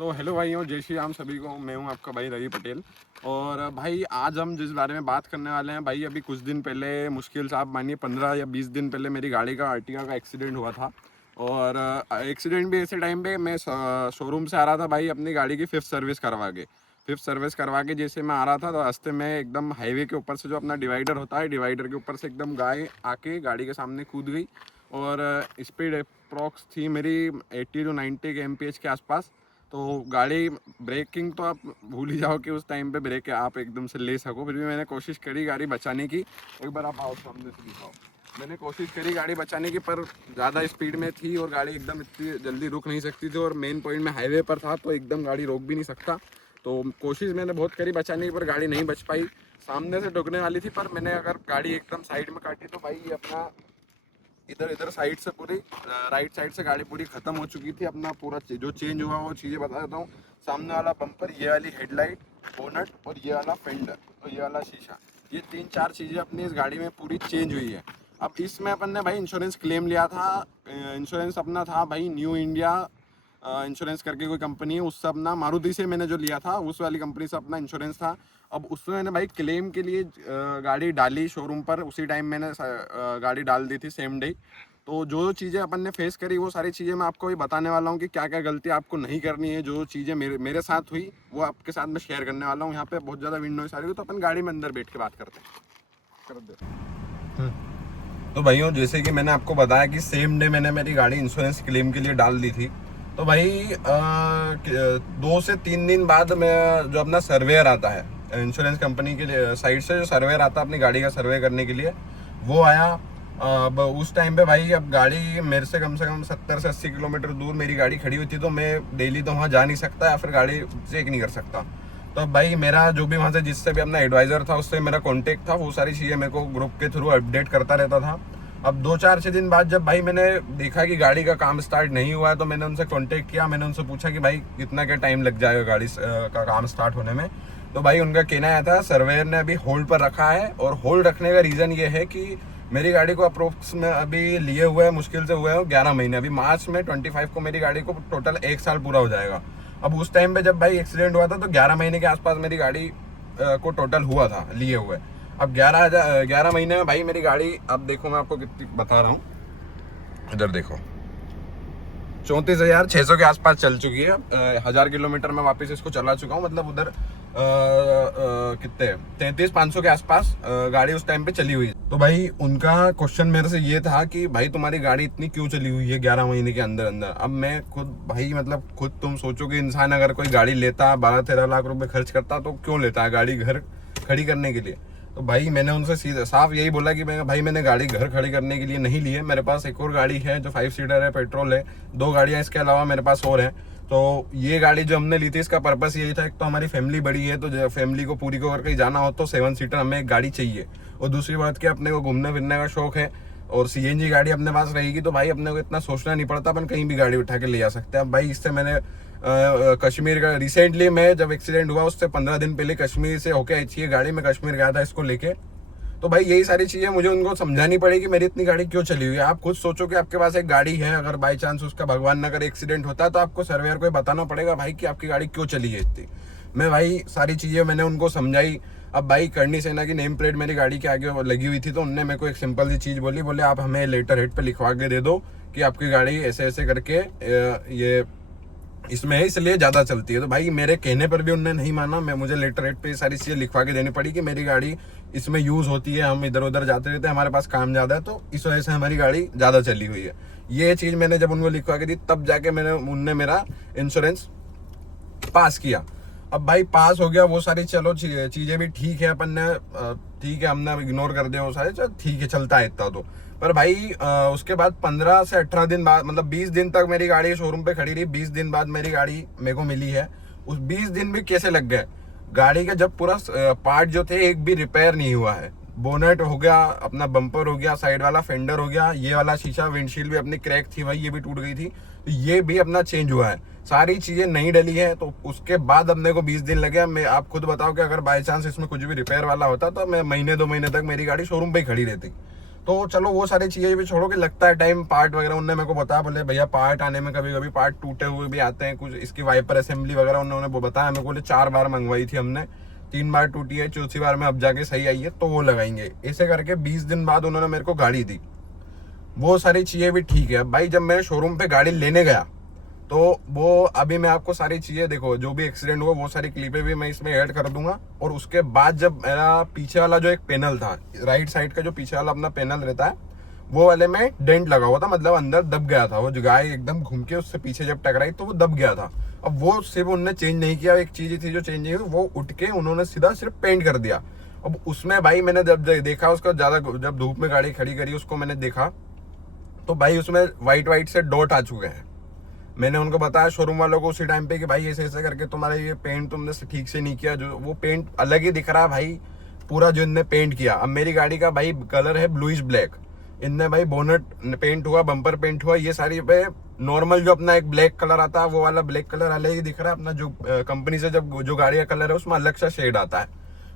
Hello भाइयों, जय श्री राम सभी को। मैं हूं आपका भाई रवि पटेल। और भाई आज हम जिस बारे में बात करने वाले हैं भाई, अभी कुछ दिन पहले, मुश्किल से आप मानिए 15 या 20 दिन पहले मेरी गाड़ी का आर्टिगा का एक्सीडेंट हुआ था। और एक्सीडेंट भी ऐसे टाइम पे मैं शोरूम से आ रहा था भाई, अपनी गाड़ी की फिफ्थ सर्विस करवा के जैसे मैं आ रहा था, तो रास्ते में एकदम हाईवे के ऊपर से जो अपना डिवाइडर होता है, डिवाइडर के ऊपर से एकदम गाय आके गाड़ी के सामने कूद गई। और स्पीड अप्रॉक्स थी मेरी 80 to 90 के एमपीएच के आसपास। तो गाड़ी ब्रेकिंग तो आप भूल ही जाओ कि उस टाइम पे ब्रेक आप एकदम से ले सको। फिर भी मैंने कोशिश करी गाड़ी बचाने की। एक बार आप आओ सामने से दिखाओ। मैंने कोशिश करी गाड़ी बचाने की, पर ज़्यादा स्पीड में थी और गाड़ी एकदम इतनी जल्दी रुक नहीं सकती थी। और मेन पॉइंट में हाईवे पर था, तो एकदम गाड़ी रोक भी नहीं सकता। तो कोशिश मैंने बहुत करी बचाने की, पर गाड़ी नहीं बच पाई। सामने से ठुकने वाली थी, पर मैंने अगर गाड़ी एकदम साइड में काटी तो भाई ये अपना इधर इधर साइड से पूरी राइट साइड से गाड़ी पूरी खत्म हो चुकी थी। अपना पूरा जो चेंज हुआ वो चीज़ें बता देता हूँ। सामने वाला बम्पर, ये वाली हेडलाइट, बोनट और ये वाला फेंडर और ये वाला शीशा, ये 3-4 चीज़ें अपनी इस गाड़ी में पूरी चेंज हुई है। अब इसमें अपन ने भाई इंश्योरेंस क्लेम लिया था। इंश्योरेंस अपना था भाई न्यू इंडिया इंश्योरेंस करके कोई कंपनी है, उससे अपना मारुति से मैंने जो लिया था उस वाली कंपनी से अपना इंश्योरेंस था। अब उसमें मैंने भाई क्लेम के लिए गाड़ी डाली शोरूम पर, उसी टाइम मैंने गाड़ी डाल दी थी सेम डे। तो जो चीज़ें अपन ने फेस करी वो सारी चीज़ें मैं आपको भी बताने वाला हूँ कि क्या क्या गलती आपको नहीं करनी है। जो चीज़ें मेरे साथ हुई वो आपके साथ मैं शेयर करने वाला हूँ। यहाँ पे बहुत ज़्यादा विंडो सारी हुई, तो अपन गाड़ी में अंदर बैठ के बात करते हैं। कर दे। तो भाइयों, जैसे कि मैंने आपको बताया कि सेम डे मैंने मेरी गाड़ी इंश्योरेंस क्लेम के लिए डाल दी थी। तो भाई 2 से 3 दिन बाद मैं, जो अपना सर्वेयर आता है इंश्योरेंस कंपनी के लिए साइड से, जो सर्वेयर आता है अपनी गाड़ी का सर्वे करने के लिए, वो आया। अब उस टाइम पे भाई, अब गाड़ी मेरे से कम 70 से 80 किलोमीटर दूर मेरी गाड़ी खड़ी हुई थी। तो मैं डेली तो वहाँ जा नहीं सकता या फिर गाड़ी चेक नहीं कर सकता। तो भाई मेरा जो भी वहाँ से जिससे भी अपना एडवाइज़र था उससे मेरा कांटेक्ट था, वो सारी चीज़ें मेरे को ग्रुप के थ्रू अपडेट करता रहता था। अब 2-4-6 दिन बाद जब भाई मैंने देखा कि गाड़ी का काम स्टार्ट नहीं हुआ है, तो मैंने उनसे कांटेक्ट किया। मैंने उनसे पूछा कि भाई कितना क्या टाइम लग जाएगा गाड़ी का काम स्टार्ट होने में। तो भाई उनका कहना आया था सर्वेयर ने अभी होल्ड पर रखा है, और होल्ड रखने का रीज़न ये है कि मेरी गाड़ी को अप्रोक्स में अभी लिए हुए है, मुश्किल से हुए हैं 11 महीने। अभी मार्च में 25 को मेरी गाड़ी को टोटल 1 साल पूरा हो जाएगा। अब उस टाइम पे जब भाई एक्सीडेंट हुआ था तो 11 महीने के आसपास मेरी गाड़ी को टोटल हुआ था लिए हुए। अब 11 महीने में भाई मेरी गाड़ी, अब देखो मैं आपको कितनी बता रहा हूँ, इधर देखो 34,600 के आसपास चल चुकी है। 1000 किलोमीटर में वापस इसको चला चुका हूँ। मतलब उधर कितने 33,500 के आसपास गाड़ी उस टाइम पे चली हुई है। तो भाई उनका क्वेश्चन मेरे से ये था कि भाई तुम्हारी गाड़ी इतनी क्यों चली हुई है 11 महीने के अंदर अंदर। अब मैं खुद भाई, मतलब खुद तुम सोचो कि इंसान अगर कोई गाड़ी लेता 12-13 लाख रुपए खर्च करता तो क्यों लेता है गाड़ी घर खड़ी करने के लिए। तो भाई मैंने उनसे सीधा साफ यही बोला कि मैंने गाड़ी घर खड़ी करने के लिए नहीं ली है। मेरे पास एक और गाड़ी है जो 5 सीटर है, पेट्रोल है। 2 गाड़ियां इसके अलावा मेरे पास और हैं। तो ये गाड़ी जो हमने ली थी, इसका पर्पस यही था, एक तो हमारी फैमिली बड़ी है, तो फैमिली को पूरी को अगर कहीं जाना हो तो 7 सीटर हमें एक गाड़ी चाहिए। और दूसरी बात कि अपने को घूमने फिरने का शौक है, और सीएनजी गाड़ी अपने पास रहेगी तो भाई अपने को इतना सोचना नहीं पड़ता, अपन कहीं भी गाड़ी उठा के ले जा सकते हैं। अब भाई इससे मैंने कश्मीर का, रिसेंटली मैं जब एक्सीडेंट हुआ उससे 15 दिन पहले कश्मीर से होके आई थी गाड़ी में, कश्मीर गया था इसको लेके। तो भाई यही सारी चीजें मुझे उनको समझानी पड़ेगी मेरी इतनी गाड़ी क्यों चली हुई है। आप खुद सोचो कि आपके पास एक गाड़ी है, अगर बाई चांस उसका भगवान न करे एक्सीडेंट होता है, तो आपको सर्वेयर को बताना पड़ेगा भाई कि आपकी गाड़ी क्यों चली है इतनी। मैं भाई सारी चीजें मैंने उनको समझाई। अब भाई करनी सेना की नेम प्लेट मेरी गाड़ी के आगे लगी हुई थी, तो उनने मेरे को एक सिंपल सी चीज बोले आप हमें लेटर हेड पे लिखवा के दे दो कि आपकी गाड़ी ऐसे ऐसे करके ये इसमें है, इसलिए ज्यादा चलती है। तो भाई मेरे कहने पर भी उन्होंने नहीं माना। मुझे लेटर हेड पे सारी चीजें लिखवा के देनी पड़ी कि मेरी गाड़ी इसमें यूज होती है, हम इधर उधर जाते रहते हैं, हमारे पास काम ज्यादा है, तो इस वजह से हमारी गाड़ी ज्यादा चली हुई है। ये चीज मैंने जब उनको लिखवा के दी, तब जाके उनने मेरा इंश्योरेंस पास किया। अब भाई पास हो गया वो सारी, चलो चीजें भी ठीक है, अपन ने ठीक है, हमने इग्नोर कर दिया वो सारे, चलो ठीक है चलता है इतना तो। पर भाई उसके बाद 15 से 18 दिन बाद, मतलब 20 दिन तक मेरी गाड़ी शोरूम पे खड़ी रही। 20 दिन बाद मेरी गाड़ी मेरे को मिली है। उस 20 दिन भी कैसे लग गए, गाड़ी का जब पूरा पार्ट जो थे एक भी रिपेयर नहीं हुआ है। बोनेट हो गया, अपना बम्पर हो गया, साइड वाला फेंडर हो गया, ये वाला शीशा विंडशील्ड भी अपनी क्रैक थी भाई, ये भी टूट गई थी, तो ये भी अपना चेंज हुआ है। सारी चीजें नहीं डली है। तो उसके बाद अपने को 20 दिन लगे। मैं आप खुद बताओ कि अगर बाई चांस इसमें कुछ भी रिपेयर वाला होता तो मैं महीने 2 महीने तक मेरी गाड़ी शोरूम पे ही खड़ी रहती। तो चलो वो सारी चीज़ें भी छोड़ो कि लगता है टाइम पार्ट वगैरह, उन्होंने मेरे को बताया, बोले भैया पार्ट आने में कभी कभी पार्ट टूटे हुए भी आते हैं, कुछ इसकी वाइपर असेंबली वगैरह उन्होंने वो बताया मेरे को। बोले 4 बार मंगवाई थी हमने, 3 बार टूटी है, चौथी बार में अब जाके सही आई है तो वो लगाएंगे। ऐसे करके 20 दिन बाद उन्होंने मेरे को गाड़ी दी। वो सारी चीज़ें भी ठीक है भाई। जब मैं शोरूम पे गाड़ी लेने गया तो वो अभी मैं आपको सारी चीज़ें, देखो जो भी एक्सीडेंट हुआ वो सारी क्लिपें भी मैं इसमें ऐड कर दूंगा। और उसके बाद जब मेरा पीछे वाला जो एक पैनल था, राइट साइड का जो पीछे वाला अपना पैनल रहता है, वो वाले में डेंट लगा हुआ था, मतलब अंदर दब गया था। वो जो गाय एकदम घूम के उससे पीछे जब टकराई तो वो दब गया था। अब वो सिर्फ उन्होंने चेंज नहीं किया, एक चीज़ थी जो चेंज नहीं हुई, वो उठ के उन्होंने सीधा सिर्फ पेंट कर दिया। अब उसमें भाई मैंने जब देखा उसका, ज़्यादा जब धूप में गाड़ी खड़ी करी उसको मैंने देखा तो भाई उसमें वाइट से डॉट आ चुके हैं। मैंने उनको बताया शोरूम वालों को उसी टाइम पे कि भाई ऐसे ऐसे करके तुम्हारा ये पेंट तुमने ठीक से नहीं किया, जो वो पेंट अलग ही दिख रहा है भाई पूरा जो इनने पेंट किया। अब मेरी गाड़ी का भाई कलर है ब्लूइश ब्लैक, इनने भाई बोनट पेंट हुआ, बम्पर पेंट हुआ, ये सारी पे नॉर्मल जो अपना एक ब्लैक कलर आता है वो वाला ब्लैक कलर अलग ही दिख रहा है। अपना जो कंपनी से जब जो गाड़ी का कलर है उसमें अलग सा शेड आता है,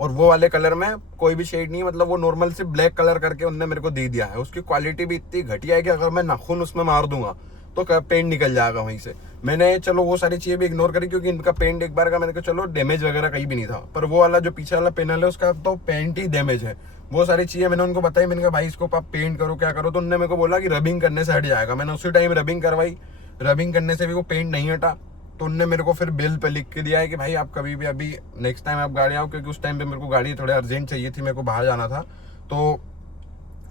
और वो वाले कलर में कोई भी शेड नहीं है, मतलब वो नॉर्मल से ब्लैक कलर करके उन्होंने मेरे को दे दिया है। उसकी क्वालिटी भी इतनी घटिया है कि अगर मैं नाखून उसमें मार दूंगा तो पेंट निकल जाएगा वहीं से। मैंने चलो वो सारी चीज़ें भी इग्नोर करी क्योंकि इनका पेंट एक बार का मेरे को चलो डैमेज वगैरह कहीं भी नहीं था, पर वो वाला जो पीछे वाला पैनल है उसका तो पेंट ही डैमेज है। वो सारी चीज़ें मैंने उनको बताई, मैंने कहा भाई इसको आप पेंट करो क्या करो, तो उन्होंने मेरे को बोला कि रबिंग करने से हट जाएगा। मैंने उसी टाइम रबिंग करवाई, रबिंग करने से भी वो पेंट नहीं हटा। तो उनने मेरे को फिर बिल पे लिख के दिया है कि भाई आप कभी भी अभी नेक्स्ट टाइम आप गाड़ी आओ, क्योंकि उस टाइम पे मेरे को गाड़ी थोड़े अर्जेंट चाहिए थी, मेरे को बाहर जाना था। तो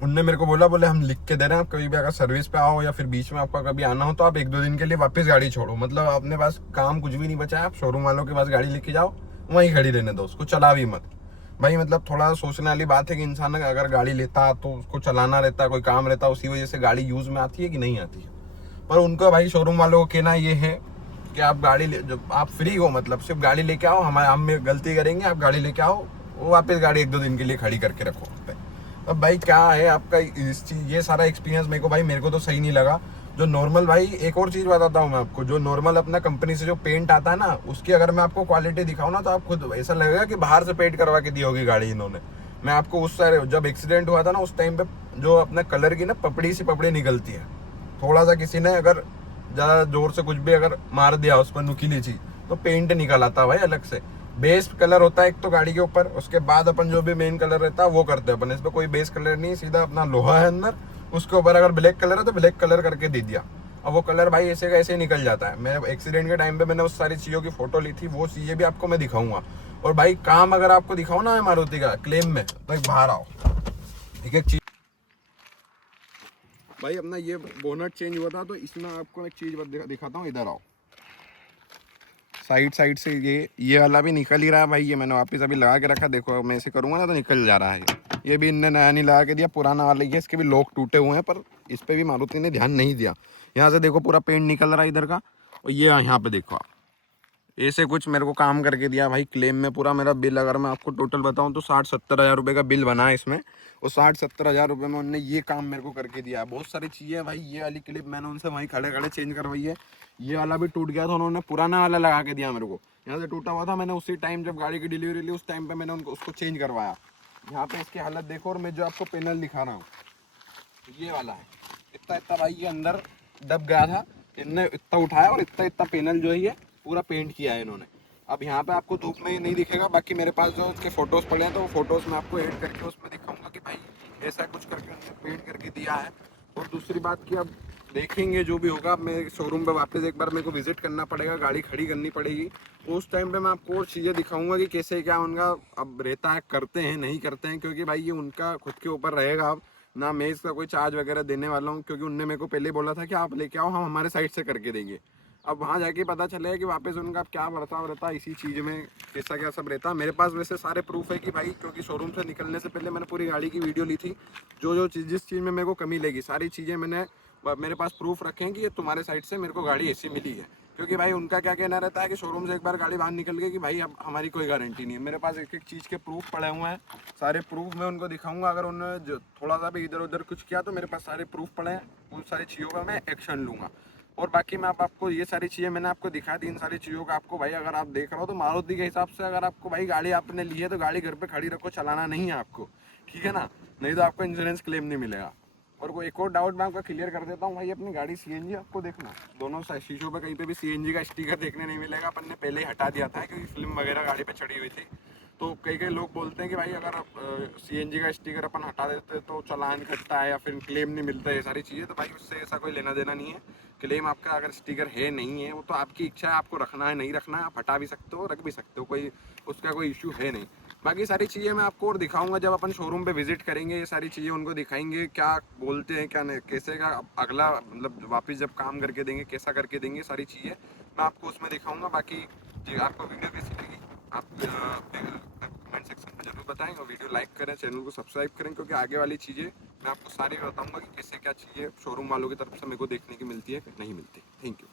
उनने मेरे को बोला, बोले हम लिख के दे रहे हैं, आप कभी भी अगर सर्विस पे आओ या फिर बीच में आपका कभी आना हो तो आप 1-2 दिन के लिए वापस गाड़ी छोड़ो, मतलब अपने पास काम कुछ भी नहीं बचा है, आप शोरूम वालों के पास गाड़ी लेके जाओ, वहीं खड़ी रहने दो, उसको चला भी मत। भाई मतलब थोड़ा सोचने वाली बात है कि इंसान अगर गाड़ी लेता तो उसको चलाना रहता, कोई काम रहता, उसी वजह से गाड़ी यूज में आती है कि नहीं आती है। पर उनका भाई शोरूम वालों को कहना ये है कि आप गाड़ी जब आप फ्री हो, मतलब सिर्फ गाड़ी लेके आओ, हम गलती करेंगे, आप गाड़ी लेके आओ, वो वापस गाड़ी 1-2 दिन के लिए खड़ी करके रखो। अब भाई क्या है आपका इस चीज, ये सारा एक्सपीरियंस मेरे को तो सही नहीं लगा। जो नॉर्मल भाई एक और चीज बताता हूँ मैं आपको, जो नॉर्मल अपना कंपनी से जो पेंट आता है ना, उसकी अगर मैं आपको क्वालिटी दिखाऊँ ना तो आप खुद ऐसा लगेगा कि बाहर से पेंट करवा के दी होगी गाड़ी इन्होंने। मैं आपको उस सारे जब एक्सीडेंट हुआ था ना उस टाइम पे जो अपना कलर की ना पपड़ी निकलती है, थोड़ा सा किसी ने अगर ज्यादा जोर से कुछ भी अगर मार दिया उस पर नुकीली चीज तो पेंट निकल आता भाई अलग से। बेस कलर होता है एक तो गाड़ी के ऊपर, उसके बाद अपन जो भी मेन कलर रहता है वो करते हैं अपन, इस पर कोई बेस कलर नहीं, सीधा अपना लोहा है अंदर, उसके ऊपर अगर ब्लैक कलर है तो ब्लैक कलर करके दे दिया। अब वो कलर भाई ऐसे का ऐसे ही निकल जाता है। मैं एक्सीडेंट के टाइम पे मैंने उस सारी चीज़ों की फोटो ली थी, वो चीज़ें भी आपको मैं दिखाऊंगा। और भाई काम अगर आपको दिखाऊँ ना मारुति का क्लेम में, तो एक बाहर आओ, एक चीज भाई अपना ये बोनट चेंज हुआ था तो इसमें आपको एक चीज़ दिखाता हूँ, इधर आओ। साइड से ये वाला भी निकल ही रहा है भाई, ये मैंने वापस अभी लगा के रखा, देखो मैं ऐसे करूँगा ना तो निकल जा रहा है। ये भी इनने नया नहीं लगा के दिया, पुराना वाला ये, इसके भी लॉक टूटे हुए हैं, पर इस पर भी मारुति ने ध्यान नहीं दिया। यहाँ से देखो पूरा पेंट निकल रहा है इधर का, और ये यहाँ पे देखो आप, ऐसे कुछ मेरे को काम करके दिया भाई क्लेम में। पूरा मेरा बिल अगर मैं आपको टोटल बताऊँ तो 60-70 हज़ार रुपये का बिल बना है इसमें, और 60-70 हज़ार रुपये में उन्होंने ये काम मेरे को करके दिया है। बहुत सारी चीज़ें भाई, ये वाली क्लिप मैंने उनसे वहीं खड़े खड़े चेंज करवाई है। ये वाला भी टूट गया था, उन्होंने पुराना वाला लगा के दिया मेरे को, यहाँ से टूटा हुआ था, मैंने उसी टाइम जब गाड़ी की डिलीवरी ली उस टाइम पर मैंने उनको उसको चेंज करवाया। यहाँ पे इसकी हालत देखो, और मैं जो आपको पैनल दिखा रहा हूँ ये वाला है, इतना भाई ये अंदर दब गया था, इनने इतना उठाया और इतना पैनल जो है ये पूरा पेंट किया है इन्होंने। अब यहाँ पे आपको धूप में नहीं दिखेगा, बाकी मेरे पास जो उसके फोटोज़ पड़े हैं तो वो फोटोज़ मैं आपको ऐड करके उसमें दिखाऊंगा कि भाई ऐसा कुछ करके उन्होंने पेंट करके दिया है। और दूसरी बात कि अब देखेंगे जो भी होगा, मैं शोरूम पे वापस एक बार मेरे को विजिट करना पड़ेगा, गाड़ी खड़ी करनी पड़ेगी, उस टाइम पे मैं आपको और चीज़ें दिखाऊंगा कि कैसे क्या उनका अब रहता है, करते हैं नहीं करते हैं, क्योंकि भाई ये उनका खुद के ऊपर रहेगा। अब ना मैं इसका कोई चार्ज वगैरह देने वाला हूँ, क्योंकि उनने मेरे को पहले बोला था कि आप लेके आओ, हम हमारे साइड से करके देंगे। अब वहाँ जाके पता चलेगा कि वापस उनका क्या बर्ताव रहता है इसी चीज़ में, कैसा क्या सब रहता है। मेरे पास वैसे सारे प्रूफ है कि भाई, क्योंकि शोरूम से निकलने से पहले मैंने पूरी गाड़ी की वीडियो ली थी, जो चीज़ जिस चीज़ में मेरे को कमी लगी सारी चीज़ें मैंने मेरे पास प्रूफ रखे हैं कि ये तुम्हारे साइड से मेरे को गाड़ी ऐसी मिली है। क्योंकि भाई उनका क्या कहना रहता है कि शोरूम से एक बार गाड़ी बाहर निकल गई कि भाई अब हमारी कोई गारंटी नहीं है। मेरे पास एक एक चीज़ के प्रूफ पड़े हुए हैं, सारे प्रूफ मैं उनको दिखाऊंगा। अगर उन्होंने थोड़ा सा भी इधर उधर कुछ किया तो मेरे पास सारे प्रूफ पड़े हैं, उन सारी चीज़ों का मैं एक्शन लूँगा। और बाकी मैं आपको ये सारी चीज़ें मैंने आपको दिखा दी, इन सारी चीज़ों का आपको भाई अगर आप देख रहे हो तो मारुति के हिसाब से अगर आपको भाई गाड़ी आपने ली है तो गाड़ी घर पे खड़ी रखो, चलाना नहीं है आपको, ठीक है ना, नहीं तो आपको इंश्योरेंस क्लेम नहीं मिलेगा। और कोई एक और डाउट मैं आपका क्लियर कर देता हूँ भाई, अपनी गाड़ी सीएनजी आपको देखना, दोनों शीशों पे कहीं पे भी सीएनजी का स्टिकर देखने नहीं मिलेगा। अपन ने पहले ही हटा दिया था क्योंकि फिल्म वगैरह गाड़ी पे चढ़ी हुई थी। तो कई कई लोग बोलते हैं कि भाई अगर सीएनजी का स्टिकर अपन हटा देते तो चालान कटता है या फिर क्लेम नहीं मिलता है, ये सारी चीज़ें। तो भाई उससे ऐसा कोई लेना देना नहीं है। क्लेम आपका अगर स्टिकर है नहीं है वो तो आपकी इच्छा है, आपको रखना है नहीं रखना है, आप हटा भी सकते हो रख भी सकते हो, कोई उसका कोई इशू है नहीं। बाकी सारी चीज़ें मैं आपको और दिखाऊंगा जब अपन शोरूम पे विजिट करेंगे, ये सारी चीज़ें उनको दिखाएंगे क्या बोलते हैं क्या नहीं, कैसे का अगला मतलब वापस जब काम करके देंगे कैसा करके देंगे, सारी चीज़ें मैं आपको उसमें दिखाऊंगा। बाकी जी आपको वीडियो कैसी लगी आप कमेंट सेक्शन में जरूर बताएं और वीडियो लाइक करें, चैनल को सब्सक्राइब करें, क्योंकि आगे वाली चीज़ें मैं आपको सारी बताऊंगा कि कैसे क्या चीज़ें शोरूम वालों की तरफ से मेरे को देखने की मिलती है नहीं मिलती। Thank you.